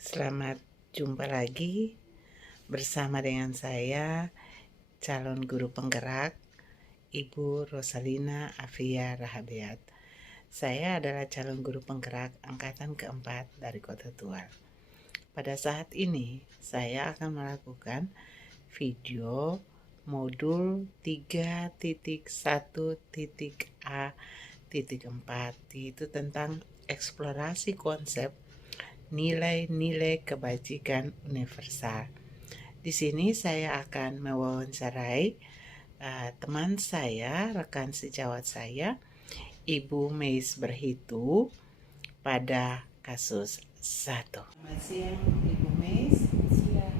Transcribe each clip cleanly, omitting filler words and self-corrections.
Selamat jumpa lagi bersama dengan saya, calon guru penggerak, Ibu Rosalina Afia Rahabiat. Saya adalah calon guru penggerak angkatan keempat dari Kota Tual. Pada saat ini, saya akan melakukan video modul 3.1.A.4, yaitu tentang eksplorasi konsep nilai-nilai kebajikan universal. Di sini saya akan mewawancarai teman saya, rekan sejawat saya, Ibu Meis Berhitu, pada kasus 1. Selamat siang, Ibu Meis. Siang.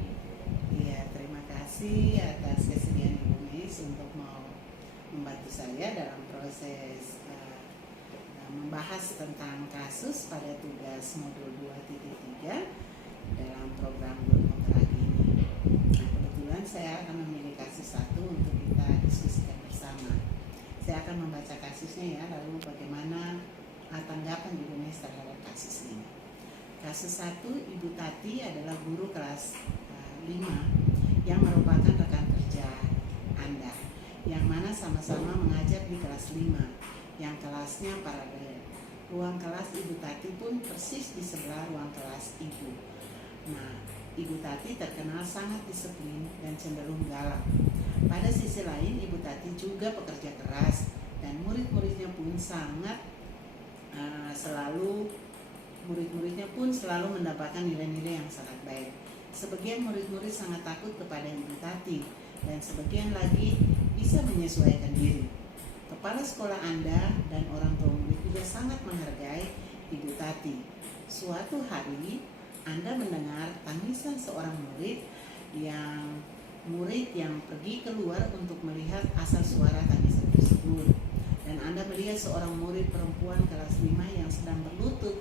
Ya, terima kasih atas kesediaan Ibu Meis untuk mau membantu saya dalam proses membahas tentang kasus pada tugas modul 2.3 dalam program guru penggerak ini. Kebetulan saya akan memilih kasus 1 untuk kita diskusikan bersama. Saya akan membaca kasusnya ya, lalu bagaimana tanggapan Ibu Meis terhadap kasus ini. Kasus 1, Ibu Tati adalah guru kelas 5 yang merupakan rekan kerja Anda, yang mana sama-sama mengajar di kelas 5 yang kelasnya paralel. Ruang kelas Ibu Tati pun persis di sebelah ruang kelas Ibu. Nah, Ibu Tati terkenal sangat disiplin dan cenderung galak. Pada sisi lain, Ibu Tati juga pekerja keras dan murid-muridnya pun selalu mendapatkan nilai-nilai yang sangat baik. Sebagian murid-murid sangat takut kepada Ibu Tati dan sebagian lagi bisa menyesuaikan diri. Kepala sekolah Anda dan orang tua murid juga sangat menghargai Ibu Tati. Suatu hari Anda mendengar tangisan seorang murid yang pergi keluar untuk melihat asal suara tangisan tersebut. Dan Anda melihat seorang murid perempuan kelas 5 yang sedang berlutut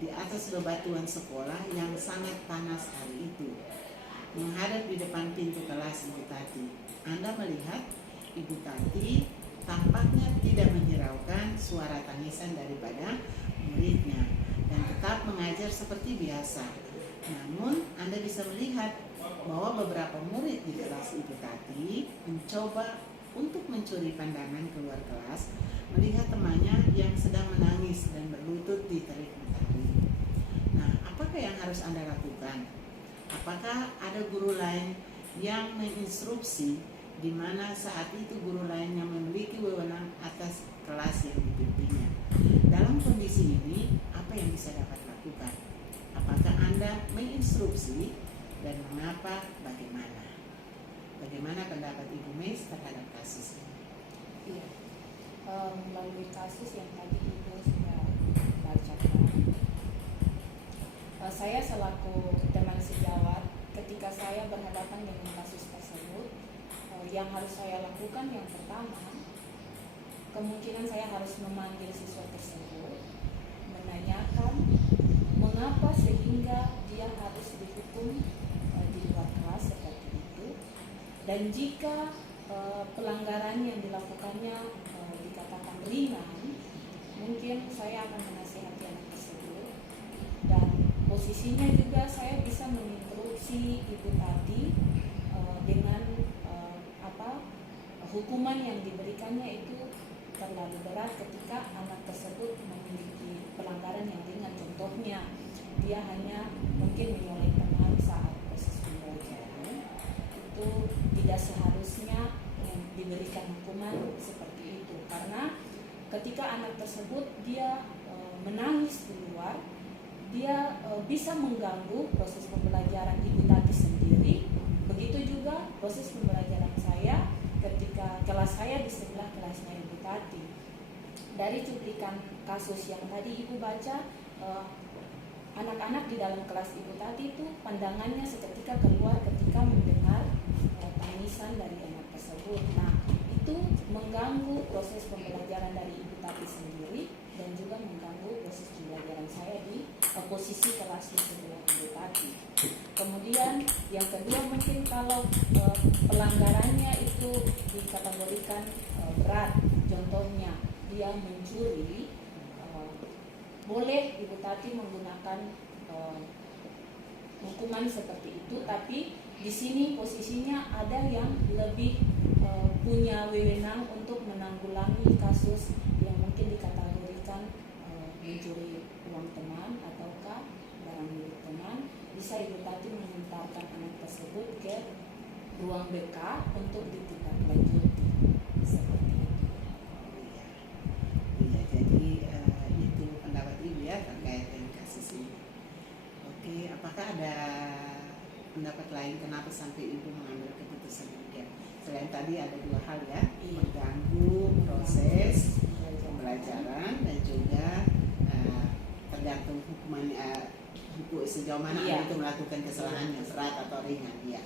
di atas bebatuan sekolah yang sangat panas hari itu, menghadap di depan pintu kelas Ibu Tati. Anda melihat Ibu Tati tampaknya tidak menghiraukan suara tangisan daripada muridnya dan tetap mengajar seperti biasa. Namun Anda bisa melihat bahwa beberapa murid di kelas Ibu Tati mencoba untuk mencuri pandangan keluar kelas melihat temannya yang sedang menangis dan berlutut di terik matahari. Nah, apakah yang harus Anda lakukan? Apakah ada guru lain yang menginstruksi di mana saat itu guru lainnya memiliki wewenang atas kelas yang dipimpinnya? Dalam kondisi ini, apa yang bisa dapat lakukan? Apakah Anda menginstruksi dan mengapa, bagaimana? Bagaimana pendapat Ibu Meis terhadap kasus ini? Iya. Melalui kasus yang tadi Ibu sudah bacakan, saya selaku teman sejawat, ketika saya berhadapan dengan kasus tersebut, yang harus saya lakukan yang pertama, kemungkinan saya harus memanggil siswa tersebut, menanyakan mengapa sehingga dia harus dihukum di luar kelas seperti itu, dan jika pelanggaran yang dilakukannya dikatakan ringan, mungkin saya akan menasihati anak tersebut. Dan posisinya juga saya bisa menginstruksi Ibu Tati dengan hukuman yang diberikannya itu terlalu berat ketika anak tersebut memiliki pelanggaran yang ringan. Contohnya, dia hanya mungkin menyolek teman saat proses pembelajaran, itu tidak seharusnya diberikan hukuman seperti itu, karena ketika anak tersebut dia menangis di luar, dia bisa mengganggu proses pembelajaran Ibu Tati sendiri. Begitu juga proses pembelajaran saya ketika kelas saya di sebelah kelasnya Ibu Tati. Dari cuplikan kasus yang tadi Ibu baca, anak-anak di dalam kelas Ibu Tati itu pandangannya seketika keluar ketika mendengar tangisan dari anak tersebut. Nah, itu mengganggu proses pembelajaran dari Ibu Tati sendiri dan juga mengganggu proses pembelajaran saya di posisi kelas di sebelah Ibu Tati. Kemudian yang kedua, mungkin kalau pelanggarannya itu dikategorikan berat, contohnya dia mencuri, boleh Ibu Tati menggunakan hukuman seperti itu, tapi di sini posisinya ada yang lebih punya wewenang untuk menanggulangi kasus yang mungkin dikategorikan mencuri uang teman ataukah barang milik teman. Bisa ibu tati mengantarkan anak tersebut ke ruang BK untuk ditindaklanjuti seperti itu. Iya, jadi itu pendapat ibu ya terkait dengan kasus ini. Oke, apakah ada pendapat lain kenapa sampai ibu mengambil keputusan demikian? Selain tadi ada dua hal ya, mengganggu proses pembelajaran dan juga tergantung hukuman sejauh mana Iya. itu melakukan kesalahan yang berat atau ringan. Ya.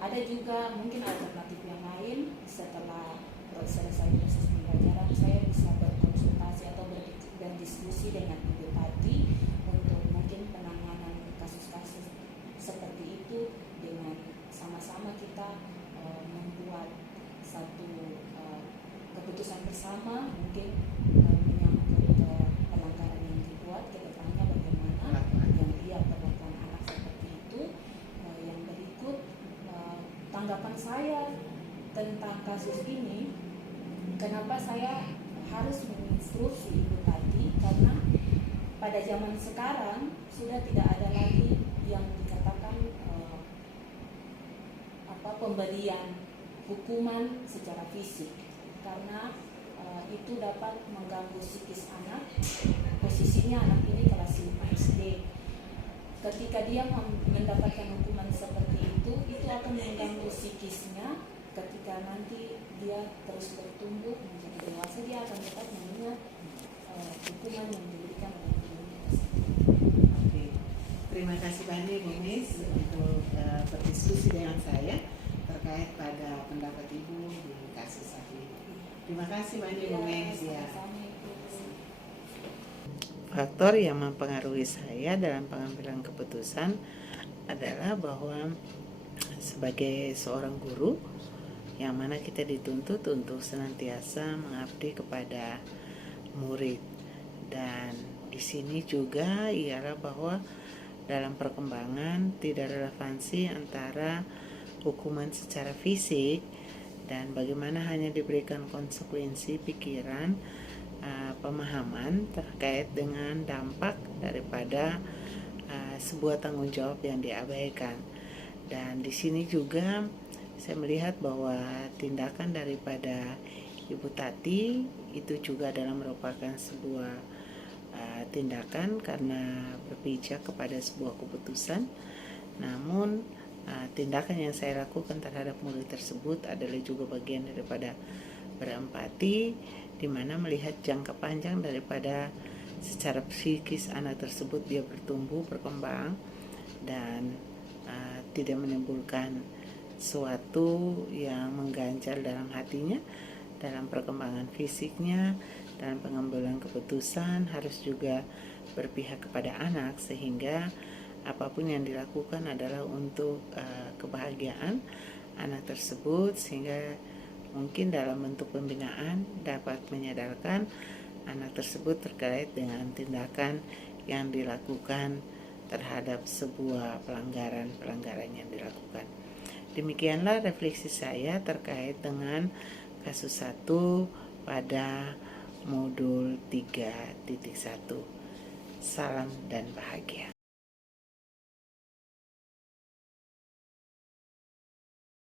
Ada juga mungkin alternatif yang lain. Setelah selesai proses pembelajaran, saya bisa berkonsultasi atau berdiskusi dengan ibu tati untuk mungkin penanganan kasus-kasus seperti itu, dengan sama-sama kita membuat satu keputusan bersama, mungkin menyangkut pelanggaran yang dibuat ke depannya bagaimana yang dia perlakuan anak seperti itu. Yang berikut, tanggapan saya tentang kasus ini, kenapa saya harus menginstruksi ibu tati, karena pada zaman sekarang sudah tidak ada lagi yang dikatakan pemberian hukuman secara fisik, karena itu dapat mengganggu psikis anak. Posisinya anak ini kelas 5 SD. Ketika dia mendapatkan hukuman seperti itu akan mengganggu psikisnya. Ketika nanti dia terus bertumbuh menjadi dewasa, dia akan dapat mengingat hukuman yang diberikan oleh gurunya tersebut. Oke, terima kasih banyak Bu Miss untuk berdiskusi dengan saya terkait pada pendapat ibu di kasus ini. Terima kasih banyak Bu Miss ya. Faktor yang mempengaruhi saya dalam pengambilan keputusan adalah bahwa sebagai seorang guru yang mana kita dituntut untuk senantiasa mengabdi kepada murid, dan di sini juga ialah bahwa dalam perkembangan tidak relevansi antara hukuman secara fisik dan bagaimana hanya diberikan konsekuensi pikiran, pemahaman terkait dengan dampak daripada sebuah tanggung jawab yang diabaikan. Dan di sini juga saya melihat bahwa tindakan daripada Ibu Tati itu juga adalah merupakan sebuah tindakan karena berpijak kepada sebuah keputusan. Namun tindakan yang saya lakukan terhadap murid tersebut adalah juga bagian daripada berempati, di mana melihat jangka panjang daripada secara psikis anak tersebut, dia bertumbuh, berkembang, dan tidak menimbulkan suatu yang mengganjal dalam hatinya. Dalam perkembangan fisiknya, dalam pengambilan keputusan harus juga berpihak kepada anak, sehingga apapun yang dilakukan adalah untuk kebahagiaan anak tersebut, sehingga mungkin dalam bentuk pembinaan dapat menyadarkan anak tersebut terkait dengan tindakan yang dilakukan terhadap sebuah pelanggaran yang dilakukan. Demikianlah refleksi saya terkait dengan kasus 1 pada modul 3.1. Salam dan bahagia.